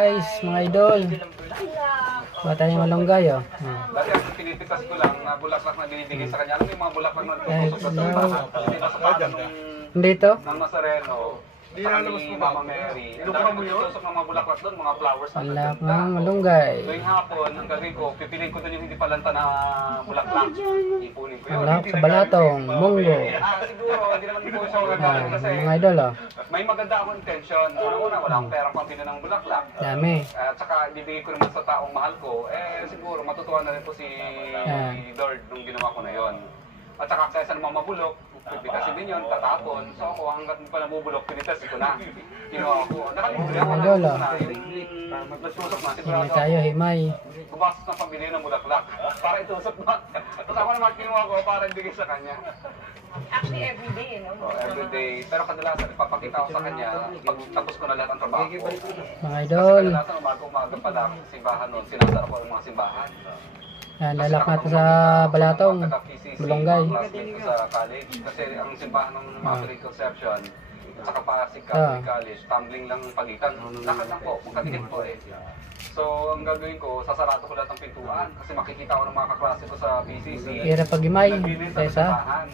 Guys, mga idol. Bata yung malunggay, oh. Dati ang pinipitas ko lang na bulaklak na binibigay sa kanya. Alam mo yung mga bulaklak na nagtutusok sa baha? Hindi ba sa pata nung Dito? ng Nazareno? Sa ni Mama Mary. Ang dami nagtutusok ng mga bulaklak doon, mga flowers na Wala ganda. pang malunggay. Tuwing hapon, ang gagawin ko, pipiliin ko doon yung hindi palanta na bulaklak. Ipunin ko yun. Wala sa balatong, munggo. Siguro, hindi naman po siya magagaling kasi Mga idol, oh. may maganda akong intention. Una, wala akong perang pambili ng bulaklak. Dami. At saka ibibigay ko naman sa taong mahal ko, siguro matutuwa na rin po si Lord nung ginawa ko na yon. At saka kaysa naman mabulok, pipitasin din yun, tatapon. So ako hanggat pa namubulok, pinitas ko na. Ginawa ko. Nakalimutan ako Idol, na yung nagsusok na. Sigurado Himay tayo, himay. gumastos ng pambili ng bulaklak para itusok na. Tapos ako naman kinuha ko para ibigay sa kanya. Actually, everyday, no? Everyday. Pero kadalasan ipapakita ko sa kanya pag tapos ko na lahat ng trabaho ko. Mga idol. Kadalasan umaga pa lang sa simbahan nun, sinasara ko ang mga simbahan. Yan, lalak natin sa balatong. Malunggay. Sa college. Kasi ang simbahan ng Immaculate Conception, at saka Pasig Catholic College, tumbling lang ang pagitan. Lakad lang po, magkadikit po eh. So, ang gagawin ko, sasarado ko lahat ng pintuan kasi makikita ko ng mga kaklase ko sa PCC. Hirap pag himay. Naglinis sa Kaysa. simbahan.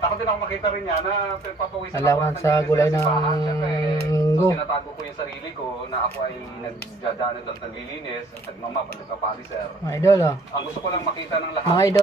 Takot din ako makita rin niya na papawisan Alaman sa gulay ng munggo. munggo. So, tinatago ko yung sarili ko na ako ay nagdadanit at naglilinis at nagmamap at nagpapariser. Mga idol, oh. Ang gusto ko lang makita ng lahat. Mga idol.